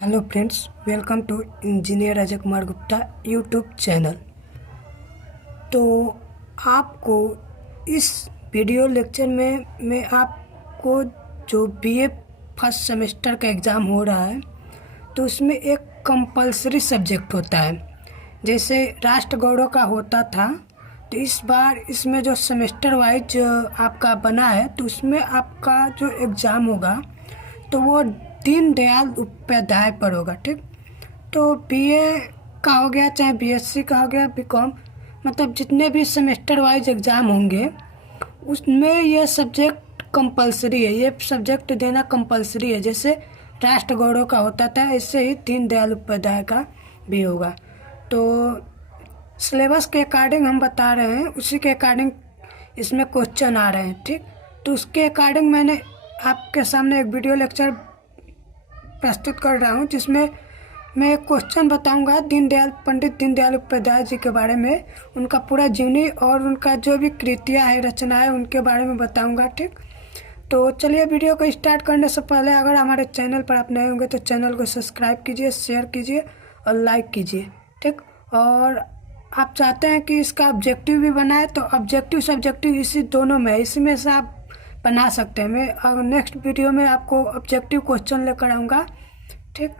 Hello friends, welcome to engineer Ajay Kumar Gupta YouTube channel. तो आपको इस वीडियो लेक्चर में मैं आपको जो बीए फर्स्ट सेमेस्टर का एग्ज़ाम हो रहा है तो उसमें एक कंपलसरी सब्जेक्ट होता है। जैसे राष्ट्र गौरव का होता था, तो इस बार इसमें जो सेमेस्टर वाइज आपका बना है तो उसमें आपका जो एग्ज़ाम होगा तो वो दीनदयाल उपाध्याय पर होगा। ठीक, तो बीए का हो गया चाहे बीएससी का हो गया, बीकॉम, मतलब जितने भी सेमेस्टर वाइज एग्ज़ाम होंगे उसमें ये सब्जेक्ट कंपलसरी है, ये सब्जेक्ट देना कंपलसरी है। जैसे राष्ट्र गौरव का होता था, ऐसे ही दीनदयाल उपाध्याय का भी होगा। तो सिलेबस के अकॉर्डिंग हम बता रहे हैं, उसी के अकॉर्डिंग इसमें क्वेश्चन आ रहे हैं। ठीक, तो उसके अकॉर्डिंग मैंने आपके सामने एक वीडियो लेक्चर प्रस्तुत कर रहा हूँ जिसमें मैं एक क्वेश्चन बताऊंगा पंडित दीनदयाल उपाध्याय जी के बारे में, उनका पूरा जीवनी और उनका जो भी कृतियाँ है, रचनाएं, उनके बारे में बताऊंगा। ठीक, तो चलिए वीडियो को स्टार्ट करने से पहले अगर हमारे चैनल पर आप नए होंगे तो चैनल को सब्सक्राइब कीजिए, शेयर कीजिए और लाइक कीजिए। ठीक, और आप चाहते हैं कि इसका ऑब्जेक्टिव भी बनाए तो ऑब्जेक्टिव सब्जेक्टिव इसी दोनों में, इसी में से आप बना सकते हैं। मैं नेक्स्ट वीडियो में आपको ऑब्जेक्टिव क्वेश्चन लेकर आऊँगा। ठीक,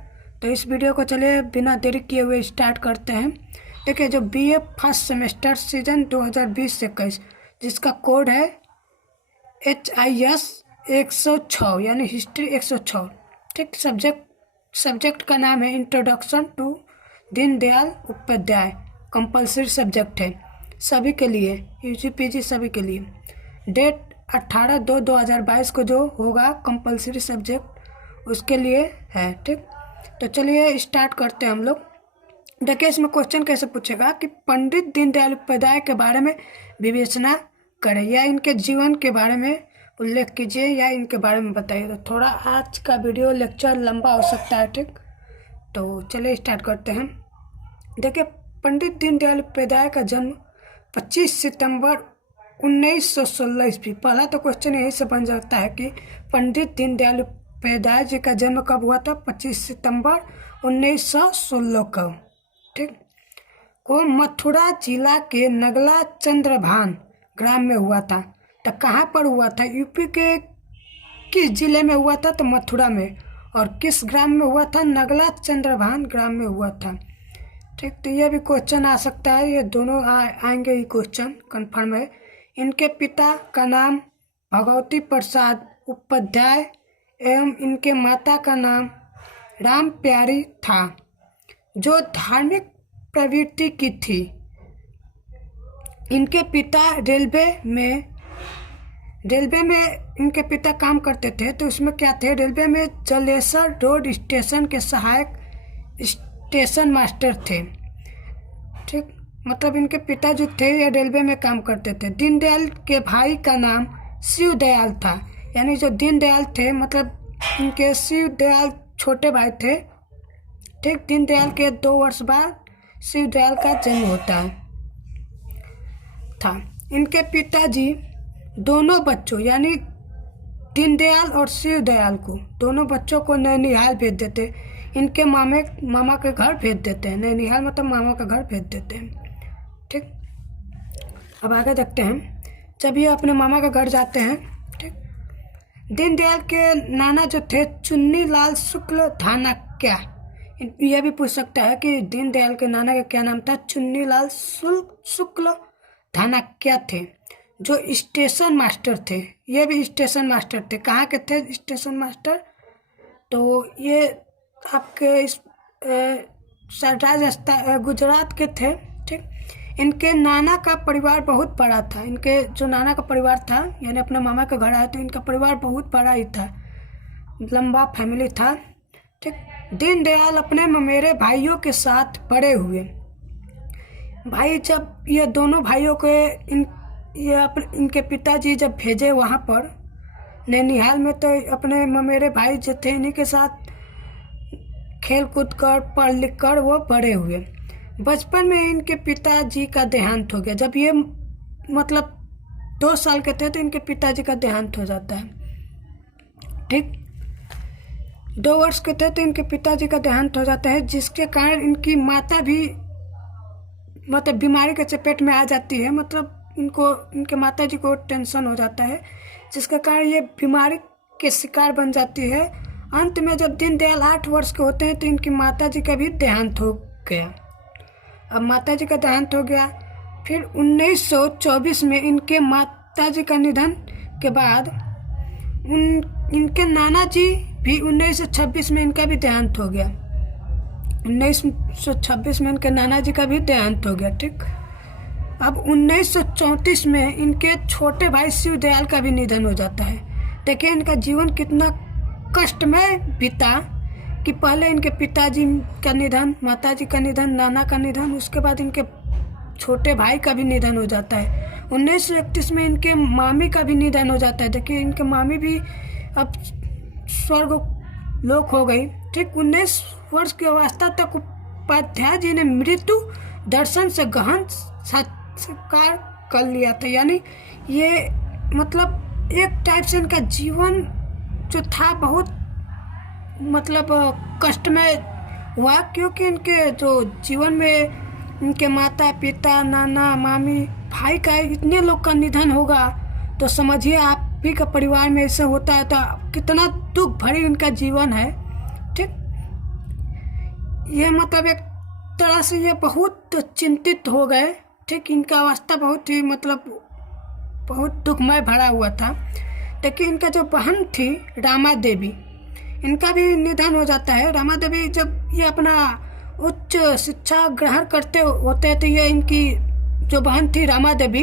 तो इस वीडियो को चलिए बिना देरी किए हुए स्टार्ट करते हैं। देखिए, जो बीए फर्स्ट सेमेस्टर सीजन 2020-21 जिसका कोड है HIS 106 यानी हिस्ट्री 106। ठीक, सब्जेक्ट का नाम है introduction to Deendayal Upadhyay. Compulsory subject है सभी के लिए, यूजी पीजी सभी के लिए। डेट 18/2/2022 को जो होगा कंपलसरी सब्जेक्ट उसके लिए है। ठीक, तो चलिए स्टार्ट करते हैं हम लोग। देखिए, इसमें क्वेश्चन कैसे पूछेगा कि पंडित दीनदयाल उपाध्याय के बारे में विवेचना करें, या इनके जीवन के बारे में उल्लेख कीजिए, या इनके बारे में बताइए। तो थोड़ा आज का वीडियो लेक्चर लंबा हो सकता है। ठीक, तो चलिए स्टार्ट करते हैं। देखिए, पंडित दीनदयाल उपाध्याय का जन्म 25 सितंबर 1916 ईस्वी। पहला तो क्वेश्चन यही से बन जाता है कि पंडित दीनदयाल उपाध्याय जी का जन्म कब हुआ था? 25 सितंबर 1916 को। ठीक, को मथुरा जिला के नगला चंद्रभान ग्राम में हुआ था। तो कहाँ पर हुआ था? यूपी के किस जिले में हुआ था? तो मथुरा में। और किस ग्राम में हुआ था? नगला चंद्रभान ग्राम में हुआ था। ठीक, तो ये भी क्वेश्चन आ सकता है, ये दोनों आएंगे ही क्वेश्चन, कन्फर्म है। इनके पिता का नाम भगवती प्रसाद उपाध्याय एवं इनके माता का नाम राम प्यारी था, जो धार्मिक प्रवृत्ति की थी। इनके पिता रेलवे में इनके पिता काम करते थे। तो उसमें क्या थे? रेलवे में जलेसर रोड स्टेशन के सहायक स्टेशन मास्टर थे। ठीक, मतलब इनके पिता जो थे ये रेलवे में काम करते थे। दीनदयाल के भाई का नाम शिवदयाल था, यानी जो दीनदयाल थे मतलब इनके शिवदयाल छोटे भाई थे। ठीक, दीनदयाल के 2 वर्ष बाद शिवदयाल का जन्म होता था। इनके पिताजी दोनों बच्चों यानी दीनदयाल और शिवदयाल को, दोनों बच्चों को नैनीहाल भेज देते। इनके मामा के घर भेज देते हैं। नैनीहाल मतलब मामा का घर भेज देते हैं। ठीक, अब आगे देखते हैं। जब ये अपने मामा के घर जाते हैं, ठीक, दीनदयाल के नाना जो थे चुन्नीलाल शुक्ल धानाक्या। यह भी पूछ सकता है कि दीनदयाल के नाना का क्या नाम था? चुन्नीलाल शुक्ल धानाक्या थे, जो स्टेशन मास्टर थे। ये भी स्टेशन मास्टर थे। कहाँ के थे स्टेशन मास्टर? तो ये आपके इस राजस्थान गुजरात के थे। ठीक, इनके नाना का परिवार बहुत बड़ा था। इनके जो नाना का परिवार था यानी अपने मामा के घर आए तो इनका परिवार बहुत बड़ा ही था, लंबा फैमिली था। ठीक, दीनदयाल अपने ममेरे भाइयों के साथ बड़े हुए। भाई जब ये दोनों भाइयों के इनके पिताजी जब भेजे वहाँ पर नैनीहाल में, तो अपने ममेरे भाई जो थे इन्हीं के साथ खेल कूद कर पढ़ लिख कर वो बड़े हुए। बचपन में इनके पिताजी का देहांत हो गया। जब ये मतलब 2 साल के थे तो इनके पिताजी का देहांत हो जाता है। ठीक, 2 वर्ष के थे तो इनके पिताजी का देहांत हो जाता है, जिसके कारण इनकी माता भी मतलब बीमारी के चपेट में आ जाती है। मतलब इनके माता जी को टेंशन हो जाता है, जिसके कारण ये बीमारी के शिकार बन जाती है। अंत में जब दीनदयाल 8 वर्ष के होते हैं तो इनकी माता जी का भी देहांत हो गया। अब माता जी का देहांत हो गया, फिर 1924 में इनके माता जी का निधन के बाद इनके नाना जी भी 1926 में इनका भी देहांत हो गया। 1926 में इनके नाना जी का भी देहांत हो गया। ठीक, अब 1934 में इनके छोटे भाई शिवदयाल का भी निधन हो जाता है। देखिए इनका जीवन कितना कष्टमय बीता कि पहले इनके पिताजी का निधन, माताजी का निधन, नाना का निधन, उसके बाद इनके छोटे भाई का भी निधन हो जाता है। 1931 में इनके मामी का भी निधन हो जाता है। देखिए इनके मामी भी अब स्वर्ग लोक हो गई। ठीक, 19 वर्ष की अवस्था तक उपाध्याय जी ने मृत्यु दर्शन से गहन साक्षात्कार कर लिया था। यानी ये मतलब एक टाइप से इनका जीवन जो था बहुत मतलब कष्टमय हुआ, क्योंकि इनके जो जीवन में इनके माता पिता, नाना, मामी, भाई का इतने लोग का निधन होगा तो समझिए आप भी का परिवार में ऐसे होता है तो कितना दुख भरी इनका जीवन है। ठीक, ये मतलब एक तरह से ये बहुत चिंतित हो गए। ठीक, इनका अवस्था बहुत ही मतलब बहुत दुखमय भरा हुआ था। देखिए इनका जो बहन थी रामा देवी, इनका भी निधन हो जाता है। रामा देवी जब ये अपना उच्च शिक्षा ग्रहण करते होते तो ये इनकी जो बहन थी रामा देवी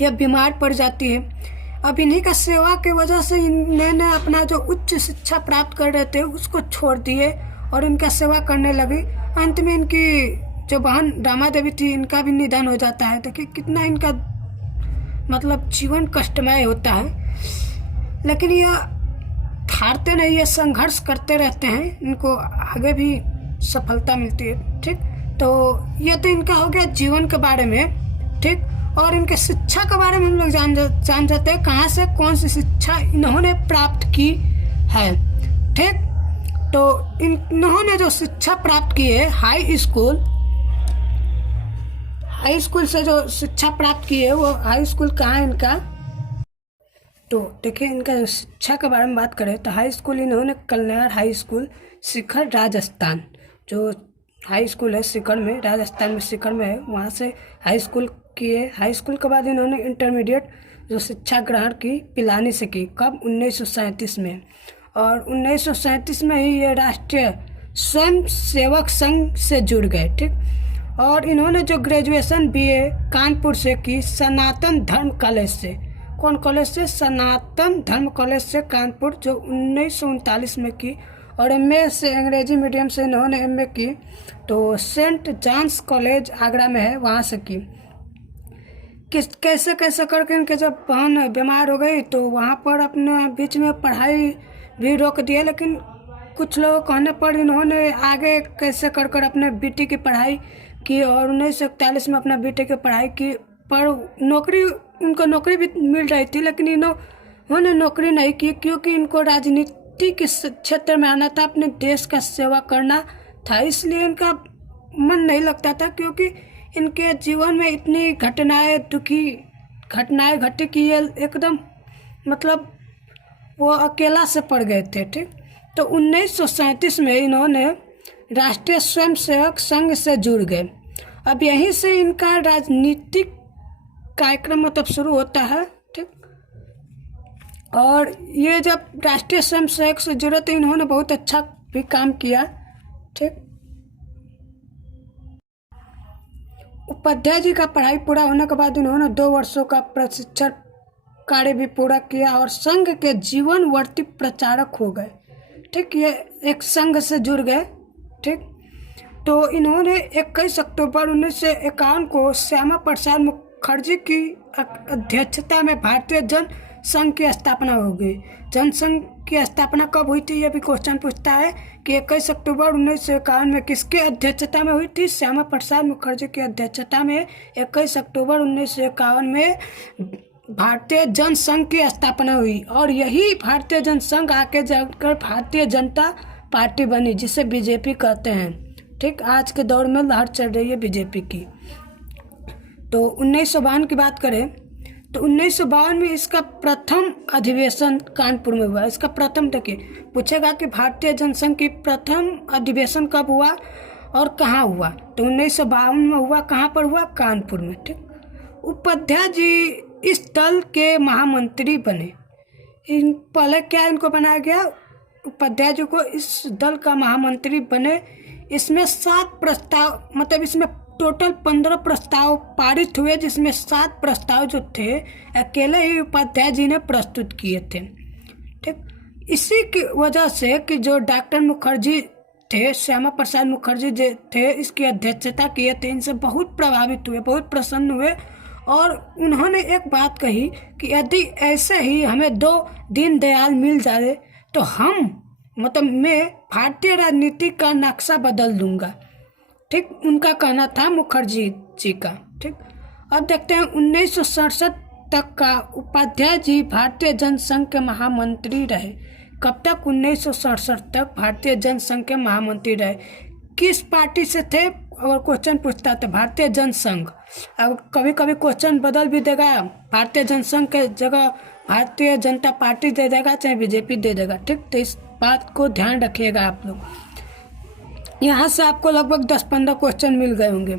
यह बीमार पड़ जाती है। अब इन्हीं का सेवा की वजह से इन्होंने अपना जो उच्च शिक्षा प्राप्त कर रहे थे उसको छोड़ दिए और इनका सेवा करने लगी। अंत में इनकी जो बहन रामा देवी थी इनका भी निधन हो जाता है। देखिए कितना इनका मतलब जीवन कष्टमय होता है, लेकिन यह हारते नहीं, ये संघर्ष करते रहते हैं, इनको आगे भी सफलता मिलती है। ठीक, तो यह तो इनका हो गया जीवन के बारे में। ठीक, और इनके शिक्षा के बारे में हम लोग जान जाते हैं कहाँ से कौन सी शिक्षा इन्होंने प्राप्त की है। ठीक, तो इन्होंने जो शिक्षा प्राप्त की है हाई स्कूल से जो शिक्षा प्राप्त की है वो हाई स्कूल कहाँ है इनका, तो देखिए इनका शिक्षा के बारे में बात करें तो हाई स्कूल इन्होंने कल्याण हाई स्कूल शिखर राजस्थान, जो हाई स्कूल है शिखर में, राजस्थान में शिखर में है, वहाँ से हाई स्कूल किए। हाई स्कूल के बाद इन्होंने इंटरमीडिएट जो शिक्षा ग्रहण की पिलानी से की। कब? 1937 में। और 1937 में ही ये राष्ट्रीय स्वयं सेवक संघ से जुड़ गए। ठीक, और इन्होंने जो ग्रेजुएशन बीए कानपुर से की सनातन धर्म कॉलेज से। कौन कॉलेज से? सनातन धर्म कॉलेज से कानपुर, जो 1939 में की। और एमए से अंग्रेजी मीडियम से इन्होंने एमए की तो सेंट जॉन्स कॉलेज आगरा में है, वहाँ से की। कैसे करके इनके जब बहन बीमार हो गई तो वहाँ पर अपने बीच में पढ़ाई भी रोक दिया, लेकिन कुछ लोग कहने पर इन्होंने आगे कैसे कर अपने बीटी की पढ़ाई की और 1941 में अपना बीटी की पढ़ाई की। पर उनको नौकरी भी मिल रही थी, लेकिन इन्होंने नौकरी नहीं की क्योंकि इनको राजनीति के क्षेत्र में आना था, अपने देश का सेवा करना था, इसलिए इनका मन नहीं लगता था। क्योंकि इनके जीवन में इतनी दुखी घटनाएं घटी कि ये एकदम मतलब वो अकेला से पड़ गए थे। ठीक, तो 1937 में इन्होंने राष्ट्रीय स्वयंसेवक संघ से जुड़ गए। अब यहीं से इनका राजनीतिक कार्यक्रम मतलब शुरू होता है। ठीक, और ये जब राष्ट्रीय स्वयंसेवक से जुड़े तो इन्होंने बहुत अच्छा भी काम किया। ठीक, उपाध्याय जी का पढ़ाई पूरा होने के बाद इन्होंने 2 वर्षों का प्रशिक्षण कार्य भी पूरा किया और संघ के जीवनवर्ती प्रचारक हो गए। ठीक, ये एक संघ से जुड़ गए। ठीक, तो इन्होंने 21 अक्टूबर 1951 को श्यामा प्रसाद मुखर्जी की अध्यक्षता में भारतीय जन संघ की स्थापना हो गई। जनसंघ की स्थापना कब हुई थी, यह भी क्वेश्चन पूछता है कि 21 अक्टूबर 1951 में किसके अध्यक्षता में हुई थी? श्यामा प्रसाद मुखर्जी की अध्यक्षता में 21 अक्टूबर 1951 में भारतीय जनसंघ की स्थापना हुई। और यही भारतीय जनसंघ आके जाकर भारतीय जनता पार्टी बनी जिसे बीजेपी कहते हैं। ठीक, आज के दौर में लहर चल रही है बीजेपी की। तो 1952 की बात करें तो 1952 में इसका प्रथम अधिवेशन कानपुर में हुआ। इसका प्रथम, देखिए पूछेगा कि भारतीय जनसंघ की प्रथम अधिवेशन कब हुआ और कहाँ हुआ, तो 1952 में हुआ। कहाँ पर हुआ? कानपुर में। ठीक, उपाध्याय जी इस दल के महामंत्री बने। पहले क्या इनको बनाया गया? उपाध्याय जी को इस दल का महामंत्री बने। इसमें 7 प्रस्ताव, मतलब इसमें टोटल 15 प्रस्ताव पारित हुए, जिसमें 7 प्रस्ताव जो थे अकेले ही उपाध्याय जी ने प्रस्तुत किए थे। ठीक, इसी की वजह से कि जो डॉक्टर मुखर्जी थे, श्यामा प्रसाद मुखर्जी जो थे, इसकी अध्यक्षता किए थे, इनसे बहुत प्रभावित हुए, बहुत प्रसन्न हुए और उन्होंने एक बात कही कि यदि ऐसे ही हमें 2 दीनदयाल मिल जाए तो मैं भारतीय राजनीति का नक्शा बदल दूंगा। ठीक, उनका कहना था मुखर्जी जी का। ठीक, अब देखते हैं 1967 तक का उपाध्याय जी भारतीय जनसंघ के महामंत्री रहे। कब तक? 1967 तक भारतीय जनसंघ के महामंत्री रहे। किस पार्टी से थे? अगर क्वेश्चन पूछता तो भारतीय जनसंघ। अब कभी कभी क्वेश्चन बदल भी देगा, भारतीय जनसंघ के जगह भारतीय जनता पार्टी दे देगा, चाहे बीजेपी दे देगा। ठीक, तो इस बात को ध्यान रखिएगा आप लोग। यहाँ से आपको लगभग 10-15 क्वेश्चन मिल गए होंगे।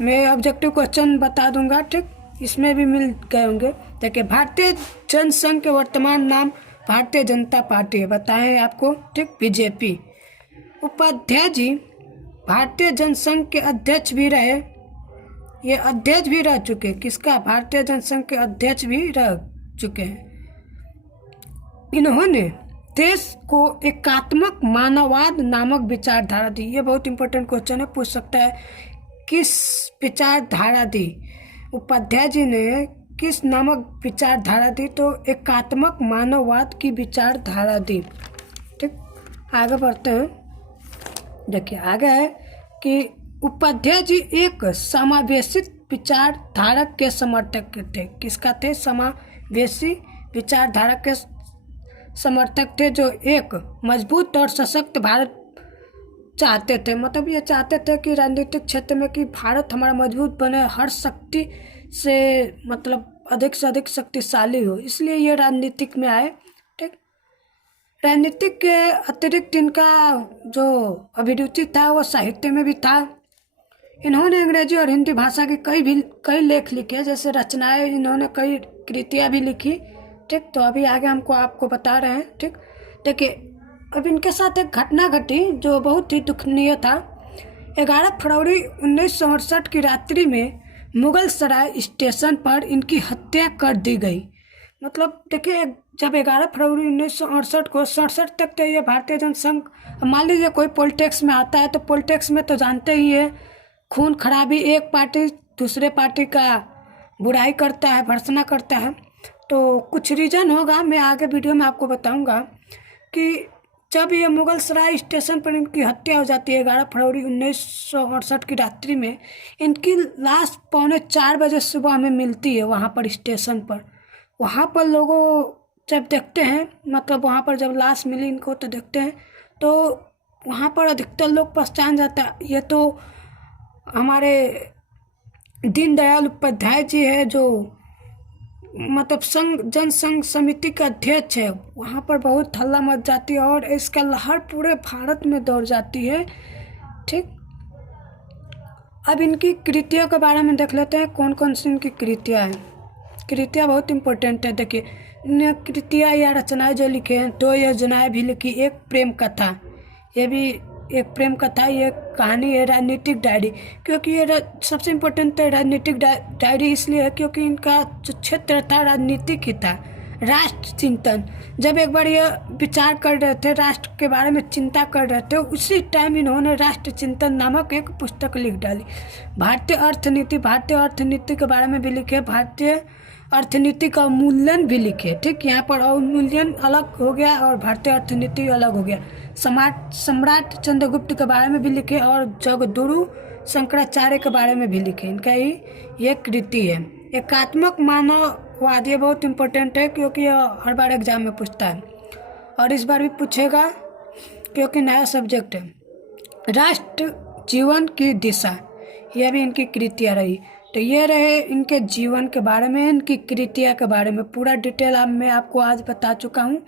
मैं ऑब्जेक्टिव क्वेश्चन बता दूंगा। ठीक, इसमें भी मिल गए होंगे। देखिए, भारतीय जनसंघ के वर्तमान नाम भारतीय जनता पार्टी है, बताएं आपको। ठीक, बीजेपी। उपाध्याय जी भारतीय जनसंघ के अध्यक्ष भी रहे। ये अध्यक्ष भी रह चुके। किसका? भारतीय जनसंघ के अध्यक्ष भी रह चुके हैं। इन्होंने देश को एकात्मक मानववाद नामक विचारधारा दी। ये बहुत इंपॉर्टेंट क्वेश्चन है, पूछ सकता है। किस विचारधारा दी? उपाध्याय जी ने किस नामक विचारधारा दी? तो एकात्मक मानववाद की विचारधारा दी। ठीक, आगे बढ़ते हैं। देखिए, आगे है कि उपाध्याय जी एक समावेशी विचारधारा के समर्थक थे। किसका थे? समावेशी विचारधारा के समर्थक थे, जो एक मजबूत और सशक्त भारत चाहते थे। मतलब ये चाहते थे कि राजनीतिक क्षेत्र में कि भारत हमारा मजबूत बने, हर शक्ति से मतलब अधिक से अधिक शक्तिशाली हो, इसलिए ये राजनीतिक में आए। ठीक, राजनीतिक के अतिरिक्त इनका जो अभिरुचि था वो साहित्य में भी था। इन्होंने अंग्रेजी और हिंदी भाषा की कई लेख लिखे, जैसे रचनाएं, इन्होंने कई कृतियाँ भी लिखी। ठीक, तो अभी आगे आपको बता रहे हैं। ठीक, देखिए, अब इनके साथ एक घटना घटी जो बहुत ही दुखनीय था। 11 फरवरी 1968 की रात्रि में मुगल सराय स्टेशन पर इनकी हत्या कर दी गई। मतलब देखिए, जब 11 फरवरी 1968 को 67 तक तो ये भारतीय जनसंघ, मान लीजिए कोई पॉलिटिक्स में आता है तो पॉलिटिक्स में तो जानते ही है, खून खराबी, एक पार्टी दूसरे पार्टी का बुराई करता है, भर्त्सना करता है। तो कुछ रीज़न होगा, मैं आगे वीडियो में आपको बताऊंगा कि जब ये मुगल सराय स्टेशन पर इनकी हत्या हो जाती है 11 फरवरी 1968 की रात्रि में, इनकी लाश 3:45 बजे सुबह हमें मिलती है वहाँ पर स्टेशन पर। वहाँ पर लोगों जब देखते हैं, मतलब वहाँ पर जब लाश मिली इनको तो देखते हैं, तो वहाँ पर अधिकतर लोग पहचान जाता है ये तो हमारे दीनदयाल उपाध्याय जी है, जो मतलब जनसंघ समिति का अध्यक्ष है। वहाँ पर बहुत हल्ला मच जाती है और इसका लहर पूरे भारत में दौड़ जाती है। ठीक, अब इनकी कृतियों के बारे में देख लेते हैं, कौन कौन सी इनकी कृतियाँ हैं। कृतियाँ बहुत इम्पोर्टेंट है। देखिए, इन्हें कृतियाँ या रचनाएं जो लिखे हैं, 2 योजनाएं भी लिखी। एक प्रेम कथा, ये भी एक प्रेम कथा, ये कहानी है। राजनीतिक डायरी, क्योंकि ये सबसे इम्पोर्टेंट है राजनीतिक डायरी इसलिए है क्योंकि इनका जो क्षेत्र था राजनीतिक ही था। राष्ट्र चिंतन, जब एक बार ये विचार कर रहे थे, राष्ट्र के बारे में चिंता कर रहे थे, उसी टाइम इन्होंने राष्ट्र चिंतन नामक एक पुस्तक लिख डाली। भारतीय अर्थनीति के बारे में भी लिखे, भारतीय अर्थनीति का अवमूल्यन भी लिखे। ठीक, यहाँ पर अवमूल्यन अलग हो गया और भारतीय अर्थनीति अलग हो गया। सम्राट चंद्रगुप्त के बारे में भी लिखे और जगद्गुरु शंकराचार्य के बारे में भी लिखे। इनका ही ये कृति है। एकात्मक मानववाद, ये बहुत इम्पोर्टेंट है क्योंकि यह हर बार एग्जाम में पूछता है और इस बार भी पूछेगा। क्योंकि नया सब्जेक्ट है। राष्ट्र जीवन की दिशा, यह भी इनकी कृतियाँ रही। तो ये रहे इनके जीवन के बारे में, इनकी कृतियाँ के बारे में पूरा डिटेल मैं आपको आज बता चुका हूँ।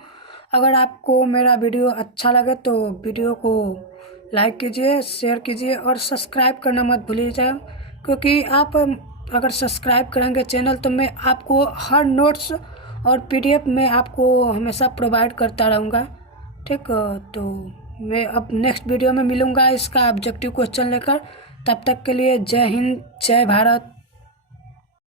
अगर आपको मेरा वीडियो अच्छा लगे तो वीडियो को लाइक कीजिए, शेयर कीजिए और सब्सक्राइब करना मत भूलिएगा, क्योंकि आप अगर सब्सक्राइब करेंगे चैनल तो मैं आपको हर नोट्स और पीडीएफ में आपको हमेशा प्रोवाइड करता रहूँगा। ठीक, तो मैं अब नेक्स्ट वीडियो में मिलूँगा इसका ऑब्जेक्टिव क्वेश्चन लेकर। तब तक के लिए जय हिंद, जय भारत।